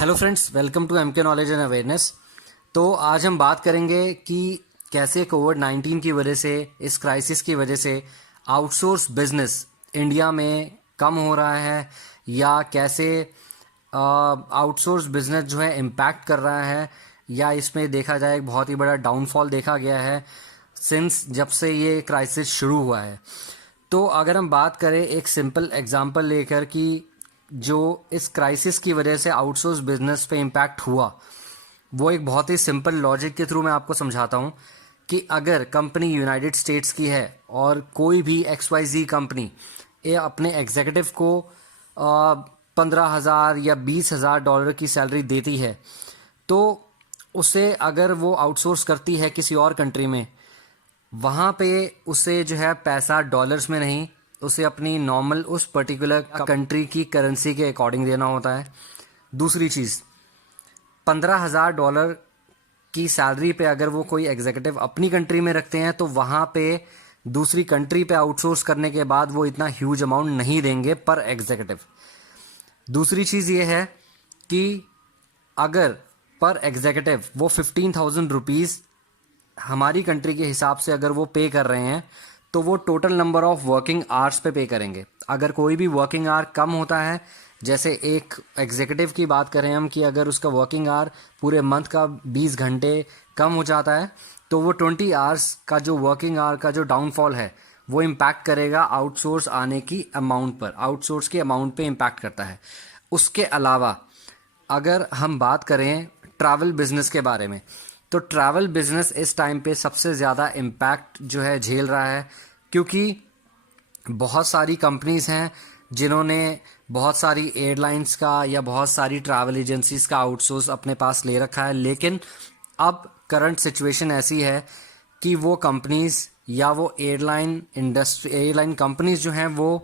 Hello friends, welcome to MK knowledge and awareness. तो आज हम बात करेंगे कि कैसे कोविड-19 की वजह से, इस क्राइसिस की वजह से आउटसोर्स बिजनेस इंडिया में कम हो रहा है या कैसे आउटसोर्स बिजनेस जो है इम्पैक्ट कर रहा है, या इसमें देखा जाए एक बहुत ही बड़ा डाउनफॉल देखा गया है सिंस जब से ये क्राइसिस शुरू हुआ है। तो अगर हम बात करें एक सिंपल एग्जांपल लेकर कि जो इस क्राइसिस की वजह से आउटसोर्स बिजनेस पे इम्पैक्ट हुआ, वो एक बहुत ही सिंपल लॉजिक के थ्रू मैं आपको समझाता हूँ कि अगर कंपनी यूनाइटेड स्टेट्स की है और कोई भी XYZ कंपनी ये अपने एग्जीक्यूटिव को 15,000 या $20,000 की सैलरी देती है, तो उसे अगर वो आउटसोर्स करती है किसी और कंट्री में, वहाँ पे उसे जो है पैसा डॉलर्स में नहीं, उसे अपनी नॉर्मल उस पर्टिकुलर कंट्री की करेंसी के अकॉर्डिंग देना होता है। दूसरी चीज़, $15,000 की सैलरी पे अगर वो कोई एग्जीक्यूटिव अपनी कंट्री में रखते हैं तो वहाँ पे दूसरी कंट्री पे आउटसोर्स करने के बाद वो इतना ह्यूज अमाउंट नहीं देंगे पर एग्जीक्यूटिव। दूसरी चीज़ ये है कि अगर पर एग्जीक्यूटिव वो 15,000 रुपीज़ हमारी कंट्री के हिसाब से अगर वो पे कर रहे हैं, तो वो total number of working hours पे करेंगे। अगर कोई भी वर्किंग आवर कम होता है, जैसे एक एग्जीक्यूटिव की बात करें हम कि अगर उसका वर्किंग आवर पूरे मंथ का 20 घंटे कम हो जाता है, तो वो 20 आवर्स का जो वर्किंग आवर का जो डाउनफॉल है वो इम्पैक्ट करेगा आउटसोर्स आने की अमाउंट पर, आउटसोर्स के अमाउंट पे इम्पैक्ट करता है। उसके अलावा अगर हम बात करें ट्रैवल बिजनेस के बारे में, तो ट्रैवल बिजनेस इस टाइम पे सबसे ज़्यादा इम्पैक्ट जो है झेल रहा है, क्योंकि बहुत सारी कंपनीज हैं जिन्होंने बहुत सारी एयरलाइंस का या बहुत सारी ट्रैवल एजेंसीज का आउटसोर्स अपने पास ले रखा है। लेकिन अब करंट सिचुएशन ऐसी है कि वो कंपनीज या वो एयरलाइन कंपनीज जो हैं वो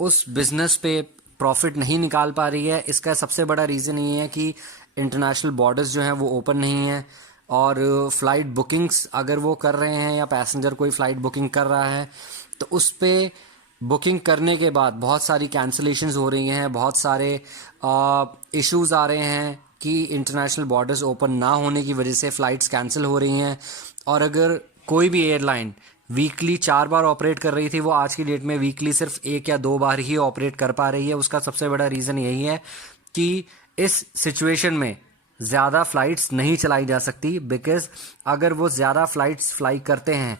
उस बिजनेस पे प्रॉफिट नहीं निकाल पा रही है। इसका सबसे बड़ा रीज़न ये है कि इंटरनेशनल बॉर्डर्स जो हैं वो ओपन नहीं हैं, और फ़्लाइट बुकिंग्स अगर वो कर रहे हैं या पैसेंजर कोई फ़्लाइट बुकिंग कर रहा है, तो उस पे बुकिंग करने के बाद बहुत सारी कैंसलेशंस हो रही हैं, बहुत सारे इश्यूज आ रहे हैं कि इंटरनेशनल बॉर्डर्स ओपन ना होने की वजह से फ़्लाइट्स कैंसिल हो रही हैं। और अगर कोई भी एयरलाइन वीकली 4 बार ऑपरेट कर रही थी, वो आज की डेट में वीकली सिर्फ 1 या 2 बार ही ऑपरेट कर पा रही है। उसका सबसे बड़ा रीज़न यही है कि इस सिचुएशन में ज़्यादा फ़्लाइट्स नहीं चलाई जा सकती, बिकॉज़ अगर वो ज़्यादा फ़्लाइट्स फ्लाई करते हैं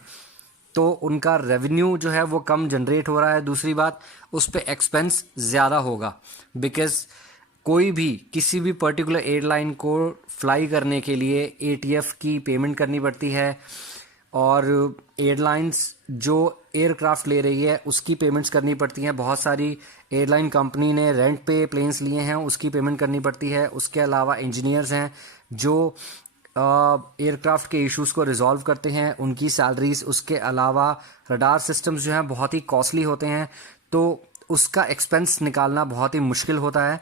तो उनका रेवेन्यू जो है वो कम जनरेट हो रहा है। दूसरी बात, उस पर एक्सपेंस ज़्यादा होगा, बिकॉज़ कोई भी किसी भी पर्टिकुलर एयरलाइन को फ्लाई करने के लिए ATF की पेमेंट करनी पड़ती है, और एयरलाइंस जो एयरक्राफ्ट ले रही है उसकी पेमेंट्स करनी पड़ती हैं। बहुत सारी एयरलाइन कंपनी ने रेंट पे प्लेन्स लिए हैं, उसकी पेमेंट करनी पड़ती है। उसके अलावा इंजीनियर्स हैं जो एयरक्राफ्ट के इश्यूज़ को रिजॉल्व करते हैं, उनकी सैलरीज। उसके अलावा रडार सिस्टम्स जो हैं बहुत ही कॉस्टली होते हैं, तो उसका एक्सपेंस निकालना बहुत ही मुश्किल होता है।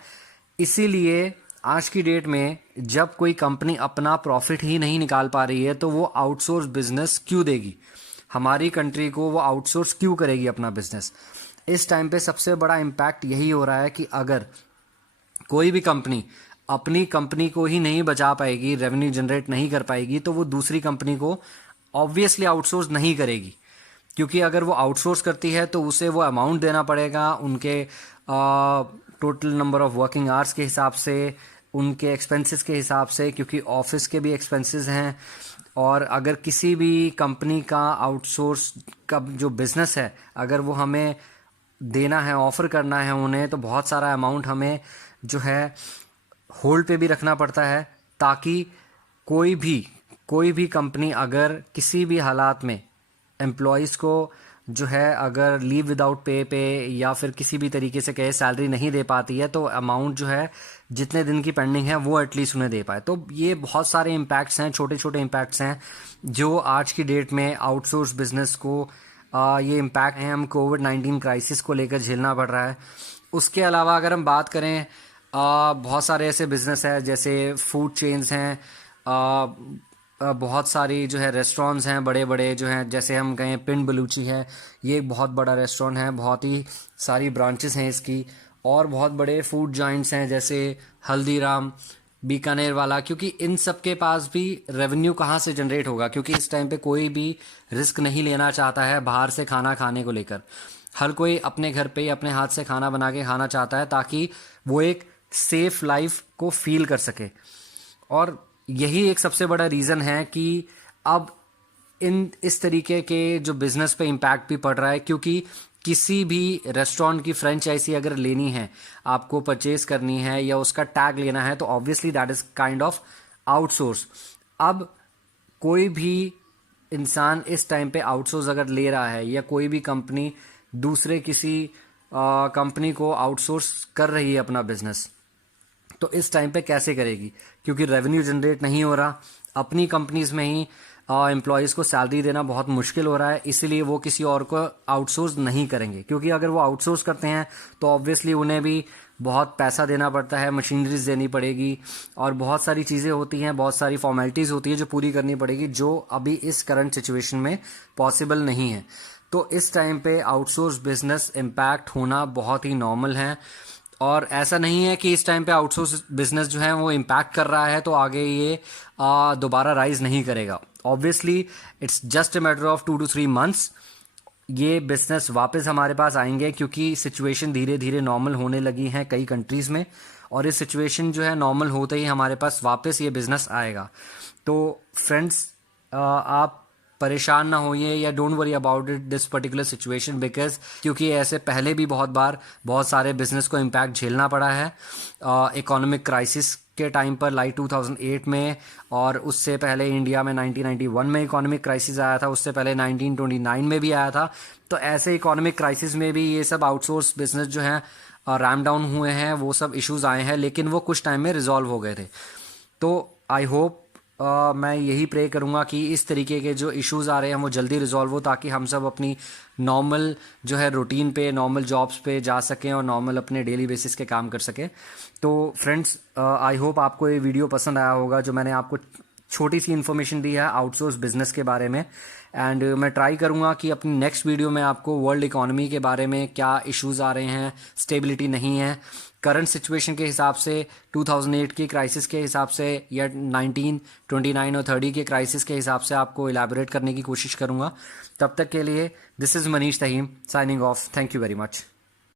इसीलिए आज की डेट में जब कोई कंपनी अपना प्रॉफिट ही नहीं निकाल पा रही है, तो वो आउटसोर्स बिजनेस क्यों देगी, हमारी कंट्री को वो आउटसोर्स क्यों करेगी अपना बिजनेस। इस टाइम पे सबसे बड़ा इम्पैक्ट यही हो रहा है कि अगर कोई भी कंपनी अपनी कंपनी को ही नहीं बचा पाएगी, रेवेन्यू जनरेट नहीं कर पाएगी, तो वो दूसरी कंपनी को ऑब्वियसली आउटसोर्स नहीं करेगी। क्योंकि अगर वो आउटसोर्स करती है तो उसे वो अमाउंट देना पड़ेगा उनके total number of working hours के हिसाब से, उनके एक्सपेंसेस के हिसाब से, क्योंकि ऑफिस के भी एक्सपेंसेस हैं। और अगर किसी भी कंपनी का आउटसोर्स का जो बिज़नेस है, अगर वो हमें देना है, ऑफ़र करना है उन्हें, तो बहुत सारा अमाउंट हमें जो है होल्ड पे भी रखना पड़ता है, ताकि कोई भी कंपनी अगर किसी भी हालात में एम्प्लॉयज़ को जो है अगर लीव विदाउट पे या फिर किसी भी तरीके से कहे सैलरी नहीं दे पाती है, तो अमाउंट जो है जितने दिन की पेंडिंग है वो एटलीस्ट उन्हें दे पाए। तो ये बहुत सारे इम्पैक्ट्स हैं, छोटे छोटे इम्पैक्ट्स हैं जो आज की डेट में आउटसोर्स बिजनेस को ये इम्पैक्ट हैं, हम कोविड-19 क्राइसिस को लेकर झेलना पड़ रहा है। उसके अलावा अगर हम बात करें, बहुत सारे ऐसे बिजनेस हैं जैसे फूड चेन्स हैं, बहुत सारी जो है रेस्टोरेंट्स हैं बड़े बड़े जो हैं, जैसे हम कहें पिंड बलूची है, ये एक बहुत बड़ा रेस्टोरेंट है, बहुत ही सारी ब्रांचेस हैं इसकी। और बहुत बड़े फूड जॉइंट्स हैं जैसे हल्दीराम, बीकानेर वाला, क्योंकि इन सब के पास भी रेवेन्यू कहाँ से जनरेट होगा, क्योंकि इस टाइम पे कोई भी रिस्क नहीं लेना चाहता है बाहर से खाना खाने को लेकर। हर कोई अपने घर पे ही अपने हाथ से खाना बना के खाना चाहता है ताकि वो एक सेफ लाइफ को फील कर सके। और यही एक सबसे बड़ा रीज़न है कि अब इस तरीके के जो बिजनेस पे इम्पैक्ट भी पड़ रहा है, क्योंकि किसी भी रेस्टोरेंट की फ्रेंचाइजी अगर लेनी है, आपको परचेज करनी है या उसका टैग लेना है, तो obviously that is kind of outsource. अब कोई भी इंसान इस टाइम पे आउटसोर्स अगर ले रहा है या कोई भी कंपनी दूसरे किसी कंपनी को आउटसोर्स कर रही है अपना बिजनेस, तो इस टाइम पे कैसे करेगी, क्योंकि रेवेन्यू जनरेट नहीं हो रहा। अपनी कंपनीज में ही एम्प्लॉयज़ को सैलरी देना बहुत मुश्किल हो रहा है, इसीलिए वो किसी और को आउटसोर्स नहीं करेंगे, क्योंकि अगर वो आउटसोर्स करते हैं तो ऑब्वियसली उन्हें भी बहुत पैसा देना पड़ता है, मशीनरीज देनी पड़ेगी और बहुत सारी चीज़ें होती हैं, बहुत सारी फॉर्मेलिटीज़ होती है जो पूरी करनी पड़ेगी, जो अभी इस करंट सिचुएशन में पॉसिबल नहीं है। तो इस टाइम पे आउटसोर्स बिजनेस इम्पैक्ट होना बहुत ही नॉर्मल है। और ऐसा नहीं है कि इस टाइम पे आउटसोर्स बिजनेस जो है वो इम्पैक्ट कर रहा है तो आगे ये दोबारा राइज नहीं करेगा। Obviously it's just a matter of 2 to 3 months, ये बिजनेस वापस हमारे पास आएंगे, क्योंकि सिचुएशन धीरे धीरे नॉर्मल होने लगी है कई कंट्रीज़ में, और इस सिचुएशन जो है नॉर्मल होते ही हमारे पास वापस ये बिजनेस आएगा। तो फ्रेंड्स, आप परेशान ना होइए या don't worry about it this particular situation, because क्योंकि ऐसे पहले भी बहुत बार बहुत सारे बिजनेस को इम्पैक्ट झेलना पड़ा है इकोनॉमिक क्राइसिस के टाइम पर, लाइक 2008 में, और उससे पहले इंडिया में 1991 में इकोनॉमिक क्राइसिस आया था, उससे पहले 1929 में भी आया था। तो ऐसे इकोनॉमिक क्राइसिस में भी ये सब आउटसोर्स बिजनेस जो हैं रैम डाउन हुए हैं, वो सब इश्यूज आए हैं, लेकिन वो कुछ टाइम में रिजॉल्व हो गए थे। तो आई होप मैं यही प्रे करूँगा कि इस तरीके के जो इश्यूज़ आ रहे हैं वो जल्दी रिजॉल्व हो, ताकि हम सब अपनी नॉर्मल जो है रूटीन पे, नॉर्मल जॉब्स पे जा सकें और नॉर्मल अपने डेली बेसिस के काम कर सकें। तो फ्रेंड्स, आई होप आपको ये वीडियो पसंद आया होगा, जो मैंने आपको छोटी सी इन्फॉर्मेशन दी है आउटसोर्स बिजनेस के बारे में। एंड मैं ट्राई करूँगा कि अपनी नेक्स्ट वीडियो में आपको वर्ल्ड इकोनॉमी के बारे में क्या इश्यूज़ आ रहे हैं, स्टेबिलिटी नहीं है, करंट सिचुएशन के हिसाब से, 2008 की क्राइसिस के हिसाब से, या 1929 और 30 के क्राइसिस के हिसाब से आपको इलैबोरेट करने की कोशिश करूँगा। तब तक के लिए this is Manish Tahim signing off. Thank you very much.